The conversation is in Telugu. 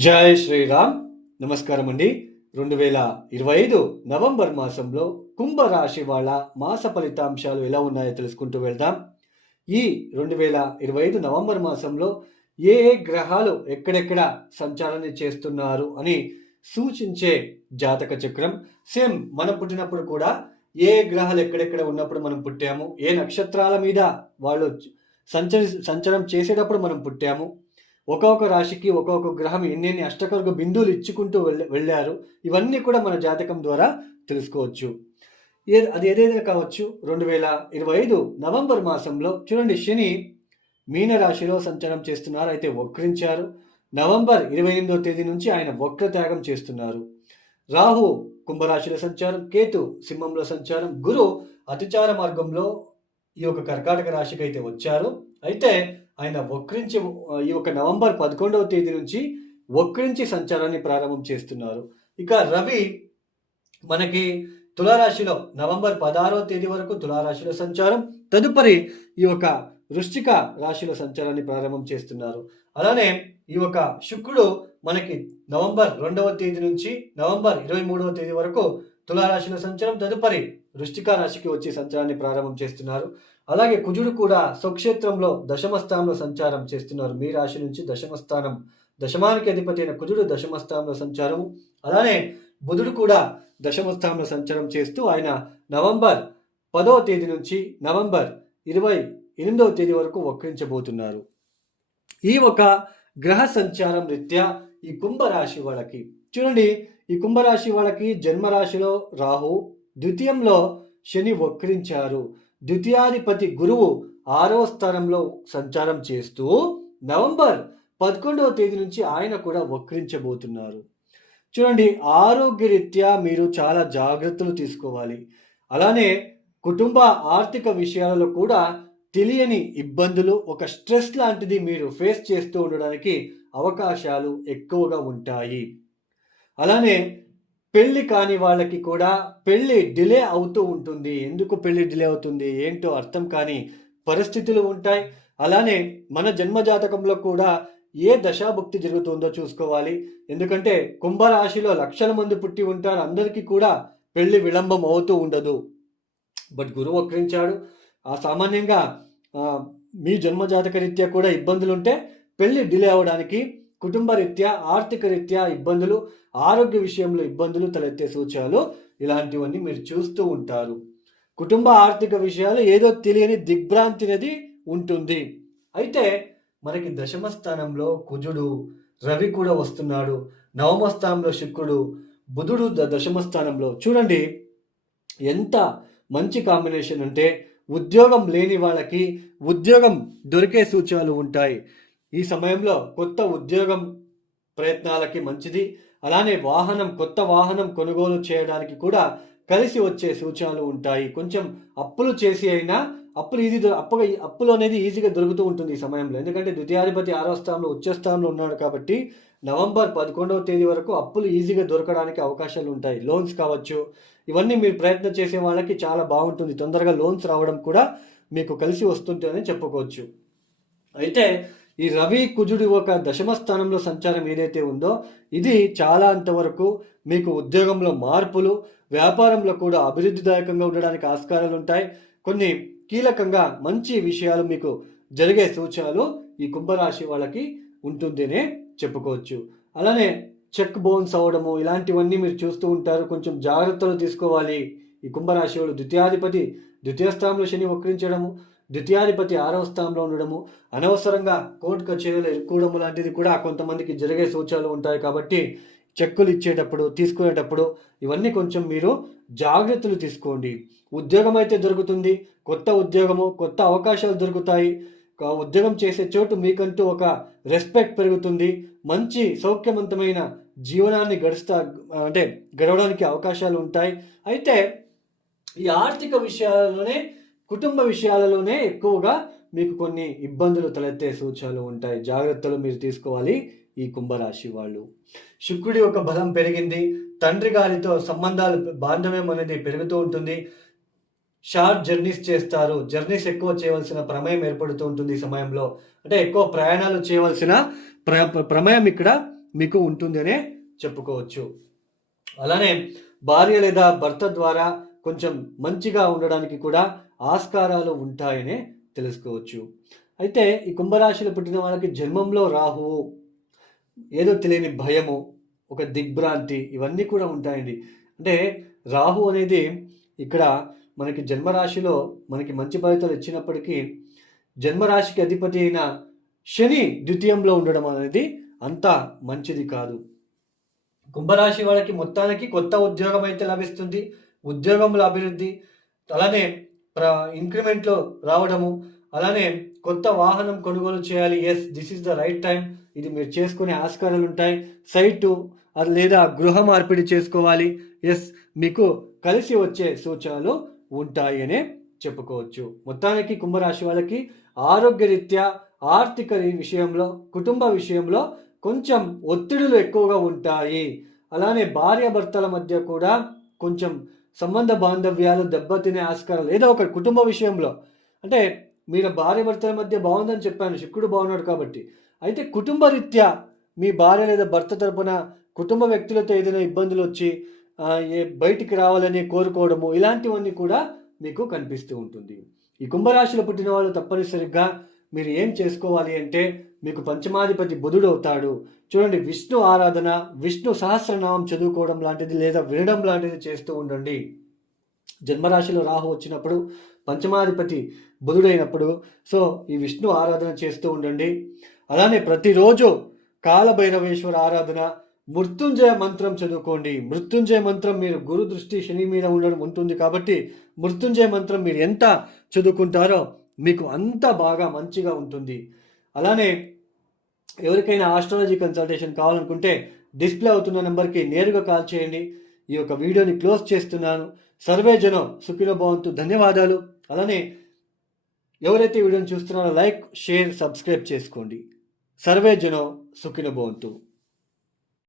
జై శ్రీరామ్. నమస్కారం అండి రెండు వేల ఇరవై ఐదు నవంబర్ మాసంలో కుంభరాశి వాళ్ళ మాస ఫలితాంశాలు ఎలా ఉన్నాయో తెలుసుకుంటూ వెళ్దాం. ఈ రెండు వేల ఇరవై ఐదు నవంబర్ మాసంలో ఏ ఏ గ్రహాలు ఎక్కడెక్కడ సంచారాన్ని చేస్తున్నారు అని సూచించే జాతక చక్రం. సేమ్ మనం పుట్టినప్పుడు కూడా ఏ ఏ గ్రహాలు ఎక్కడెక్కడ ఉన్నప్పుడు మనం పుట్టాము ఏ నక్షత్రాల మీద వాళ్ళు సంచరి సంచారం చేసేటప్పుడు మనం పుట్టాము ఒక్కొక్క రాశికి ఒక్కొక్క గ్రహం ఎన్నెన్ని అష్టకర్గ బిందువులు ఇచ్చుకుంటూ వెళ్ళ వెళ్ళారు ఇవన్నీ కూడా మన జాతకం ద్వారా తెలుసుకోవచ్చు. ఏ అది ఏదైనా కావచ్చు. రెండు వేల ఇరవై ఐదు నవంబర్ మాసంలో చూడండి శని మీన రాశిలో సంచారం చేస్తున్నారు అయితే వక్రించారు. నవంబర్ ఇరవై ఎనిమిదో తేదీ నుంచి ఆయన వక్ర త్యాగం చేస్తున్నారు. రాహు కుంభరాశిలో సంచారం కేతు సింహంలో సంచారం గురు అతిచార మార్గంలో ఈ యొక్క కర్కాటక రాశికి అయితే వచ్చారు. అయితే ఆయన వక్రించి ఈ యొక్క నవంబర్ పదకొండవ తేదీ నుంచి వక్రించి సంచారాన్ని ప్రారంభం చేస్తున్నారు. ఇక రవి మనకి తులారాశిలో నవంబర్ పదహారవ తేదీ వరకు తులారాశిలో సంచారం. తదుపరి ఈ యొక్క వృశ్చిక రాశిలో సంచారాన్ని ప్రారంభం చేస్తున్నారు. అలానే ఈ యొక్క శుక్రుడు మనకి నవంబర్ రెండవ తేదీ నుంచి నవంబర్ ఇరవై మూడవ తేదీ వరకు తులారాశిలో సంచారం. తదుపరి వృష్టిక రాశికి వచ్చి సంచారాన్ని ప్రారంభం చేస్తున్నారు. అలాగే కుజుడు కూడా స్వక్షేత్రంలో దశమస్థానంలో సంచారం చేస్తున్నారు. మీ రాశి నుంచి దశమస్థానం దశమానికి అధిపతి అయిన కుజుడు దశమస్థానంలో సంచారము. అలానే బుధుడు కూడా దశమస్థానంలో సంచారం చేస్తూ ఆయన నవంబర్ పదవ తేదీ నుంచి నవంబర్ ఇరవై ఎనిమిదవ తేదీ వరకు వక్రించబోతున్నారు. ఈ ఒక గ్రహ సంచారం రీత్యా ఈ కుంభరాశి వాళ్ళకి చూడండి. ఈ కుంభరాశి వాళ్ళకి జన్మరాశిలో రాహు ద్వితీయంలో శని వక్రించారు. ద్వితీయాధిపతి గురువు ఆరవ స్థానంలో సంచారం చేస్తూ నవంబర్ పదకొండవ తేదీ నుంచి ఆయన కూడా వక్రించబోతున్నారు. చూడండి ఆరోగ్యరీత్యా మీరు చాలా జాగ్రత్తలు తీసుకోవాలి. అలానే కుటుంబ ఆర్థిక విషయాలలో కూడా తెలియని ఇబ్బందులు ఒక స్ట్రెస్ లాంటిది మీరు ఫేస్ చేస్తూ ఉండడానికి అవకాశాలు ఎక్కువగా ఉంటాయి. అలానే పెళ్ళి కాని వాళ్ళకి కూడా పెళ్ళి డిలే అవుతూ ఉంటుంది. ఎందుకు పెళ్ళి డిలే అవుతుంది? ఏంటో అర్థం కాని పరిస్థితులు ఉంటాయి. అలానే మన జన్మజాతకంలో కూడా ఏ దశాభుక్తి జరుగుతుందో చూసుకోవాలి. ఎందుకంటే కుంభరాశిలో లక్షల మంది పుట్టి ఉంటారు. అందరికీ కూడా పెళ్ళి విళంబం అవుతూ ఉండదు. బట్ గురువు వక్రించాడు. ఆ సామాన్యంగా మీ జన్మజాతక రీత్యా కూడా ఇబ్బందులు ఉంటే పెళ్ళి డిలే అవడానికి కుటుంబ రీత్యా ఆర్థిక రీత్యా ఇబ్బందులు ఆరోగ్య విషయంలో ఇబ్బందులు తలెత్తే సూచనలు ఇలాంటివన్నీ మీరు చూస్తూ ఉంటారు. కుటుంబ ఆర్థిక విషయాలు ఏదో తెలియని దిగ్భ్రాంతి అనేది ఉంటుంది. అయితే మనకి దశమ స్థానంలో కుజుడు రవి కూడా వస్తున్నాడు. నవమ స్థానంలో శుక్రుడు బుధుడు దశమ స్థానంలో. చూడండి ఎంత మంచి కాంబినేషన్ అంటే ఉద్యోగం లేని వాళ్ళకి ఉద్యోగం దొరికే సూచనలు ఉంటాయి. ఈ సమయంలో కొత్త ఉద్యోగం ప్రయత్నాలకి మంచిది. అలానే వాహనం కొత్త వాహనం కొనుగోలు చేయడానికి కూడా కలిసి వచ్చే సూచనలు ఉంటాయి. కొంచెం అప్పులు చేసి అయినా అప్పులు ఈజీ దొ- అప్పు అప్పులు అనేది ఈజీగా దొరుకుతూ ఉంటుంది ఈ సమయంలో. ఎందుకంటే ద్వితీయాధిపతి ఆరో స్థానంలో ఉచ్చ స్థానంలో ఉన్నాడు కాబట్టి నవంబర్ పదకొండవ తేదీ వరకు అప్పులు ఈజీగా దొరకడానికి అవకాశాలు ఉంటాయి. లోన్స్ కావచ్చు. ఇవన్నీ మీరు ప్రయత్నం చేసే వాళ్ళకి చాలా బాగుంటుంది. తొందరగా లోన్స్ రావడం కూడా మీకు కలిసి వస్తుంటుందని చెప్పుకోవచ్చు. అయితే ఈ రవి కుజుడి ఒక దశమ స్థానంలో సంచారం ఏదైతే ఉందో ఇది చాలా అంతవరకు మీకు ఉద్యోగంలో మార్పులు వ్యాపారంలో కూడా అభివృద్ధిదాయకంగా ఉండడానికి ఆస్కారాలు ఉంటాయి. కొన్ని కీలకంగా మంచి విషయాలు మీకు జరిగే సూచనలు ఈ కుంభరాశి వాళ్ళకి ఉంటుందనే చెప్పుకోవచ్చు. అలానే చెక్ బౌన్స్ అవ్వడము ఇలాంటివన్నీ మీరు చూస్తూ ఉంటారు. కొంచెం జాగ్రత్తలు తీసుకోవాలి ఈ కుంభరాశి వాళ్ళు. ద్వితీయాధిపతి ద్వితీయ స్థానంలో శని వక్రించడము ద్వితీయాధిపతి ఆరవ స్థానంలో ఉండడము అనవసరంగా కోర్టు కచేరీలు ఇరుక్కోవడం లాంటిది కూడా కొంతమందికి జరిగే సూచనలు ఉంటాయి కాబట్టి చెక్కులు ఇచ్చేటప్పుడు తీసుకునేటప్పుడు ఇవన్నీ కొంచెం మీరు జాగ్రత్తలు తీసుకోండి. ఉద్యోగం అయితే దొరుకుతుంది కొత్త ఉద్యోగము కొత్త అవకాశాలు దొరుకుతాయి. ఉద్యోగం చేసే చోటు మీకంటూ ఒక రెస్పెక్ట్ పెరుగుతుంది. మంచి సౌఖ్యవంతమైన జీవనాన్ని గడుస్తా అంటే గడవడానికి అవకాశాలు ఉంటాయి. అయితే ఈ ఆర్థిక విషయాలలోనే కుటుంబ విషయాలలోనే ఎక్కువగా మీకు కొన్ని ఇబ్బందులు తలెత్తే సూచనలు ఉంటాయి. జాగ్రత్తలు మీరు తీసుకోవాలి ఈ కుంభరాశి వాళ్ళు. శుక్రుడి యొక్క బలం పెరిగింది. తండ్రి గారితో సంబంధాలు బాంధవ్యం అనేది పెరుగుతూ ఉంటుంది. షార్ట్ జర్నీస్ చేస్తారు. జర్నీస్ ఎక్కువ చేయవలసిన ప్రమేయం ఏర్పడుతూ ఉంటుంది ఈ సమయంలో. అంటే ఎక్కువ ప్రయాణాలు చేయవలసిన ప్ర ప్రమేయం ఇక్కడ మీకు ఉంటుందనే చెప్పుకోవచ్చు. అలానే భార్య లేదా భర్త ద్వారా కొంచెం మంచిగా ఉండడానికి కూడా ఆస్కారాలు ఉంటాయనే తెలుసుకోవచ్చు. అయితే ఈ కుంభరాశిలో పుట్టిన వాళ్ళకి జన్మంలో రాహువు ఏదో తెలియని భయము ఒక దిగ్భ్రాంతి ఇవన్నీ కూడా ఉంటాయండి. అంటే రాహు అనేది ఇక్కడ మనకి జన్మరాశిలో మనకి మంచి ఫలితాలు ఇచ్చినప్పటికీ జన్మరాశికి అధిపతి అయిన శని ద్వితీయంలో ఉండడం అనేది అంత మంచిది కాదు. కుంభరాశి వాళ్ళకి మొత్తానికి కొత్త ఉద్యోగం అయితే లభిస్తుంది ఉద్యోగంలో అభివృద్ధి అలానే ఇంక్రిమెంట్లో రావడము. అలానే కొత్త వాహనం కొనుగోలు చేయాలి. Yes this is the right time ఇది మీరు చేసుకునే ఆస్కారాలు ఉంటాయి. సైటు అది లేదా గృహ మార్పిడి చేసుకోవాలి. ఎస్ మీకు కలిసి వచ్చే సూచనలు ఉంటాయి అని చెప్పుకోవచ్చు. మొత్తానికి కుంభరాశి వాళ్ళకి ఆరోగ్యరీత్యా ఆర్థిక విషయంలో కుటుంబ విషయంలో కొంచెం ఒత్తిడులు ఎక్కువగా ఉంటాయి. అలానే భార్యాభర్తల మధ్య కూడా కొంచెం సంబంధ బాంధవ్యాలు దెబ్బతినే ఆస్కారాలు లేదా ఒక కుటుంబ విషయంలో. అంటే మీరు భార్య భర్తల మధ్య బాగుందని చెప్పాను శుక్రుడు బాగున్నాడు కాబట్టి. అయితే కుటుంబ రీత్యా మీ భార్య లేదా భర్త తరపున కుటుంబ వ్యక్తులతో ఏదైనా ఇబ్బందులు వచ్చి ఏ బయటికి రావాలని కోరుకోవడము ఇలాంటివన్నీ కూడా మీకు కనిపిస్తూ ఉంటుంది. ఈ కుంభరాశిలో పుట్టిన వాళ్ళు తప్పనిసరిగా మీరు ఏం చేసుకోవాలి అంటే మీకు పంచమాధిపతి బుధుడు అవుతాడు. చూడండి విష్ణు ఆరాధన విష్ణు సహస్రనామం చదువుకోవడం లాంటిది లేదా వినడం లాంటిది చేస్తూ ఉండండి. జన్మరాశిలో రాహు వచ్చినప్పుడు పంచమాధిపతి బుధుడైనప్పుడు సో ఈ విష్ణు ఆరాధన చేస్తూ ఉండండి. అలానే ప్రతిరోజు కాలభైరవేశ్వర ఆరాధన మృత్యుంజయ మంత్రం చదువుకోండి. మృత్యుంజయ మంత్రం మీరు గురు దృష్టి శని మీద ఉండడం ఉంటుంది కాబట్టి మృత్యుంజయ మంత్రం మీరు ఎంత చదువుకుంటారో మీకు అంత బాగా మంచిగా ఉంటుంది. అలానే ఎవరికైనా ఆస్ట్రాలజీ కన్సల్టేషన్ కావాలనుకుంటే డిస్ప్లే అవుతున్న నెంబర్కి నేరుగా కాల్ చేయండి. ఈ యొక్క వీడియోని క్లోజ్ చేస్తున్నాను. సర్వే జనం సుఖిలో భవంతు. ధన్యవాదాలు. అలానే ఎవరైతే వీడియోని చూస్తున్నారో లైక్ షేర్ సబ్స్క్రైబ్ చేసుకోండి. సర్వే జనం సుఖిన భవంతు.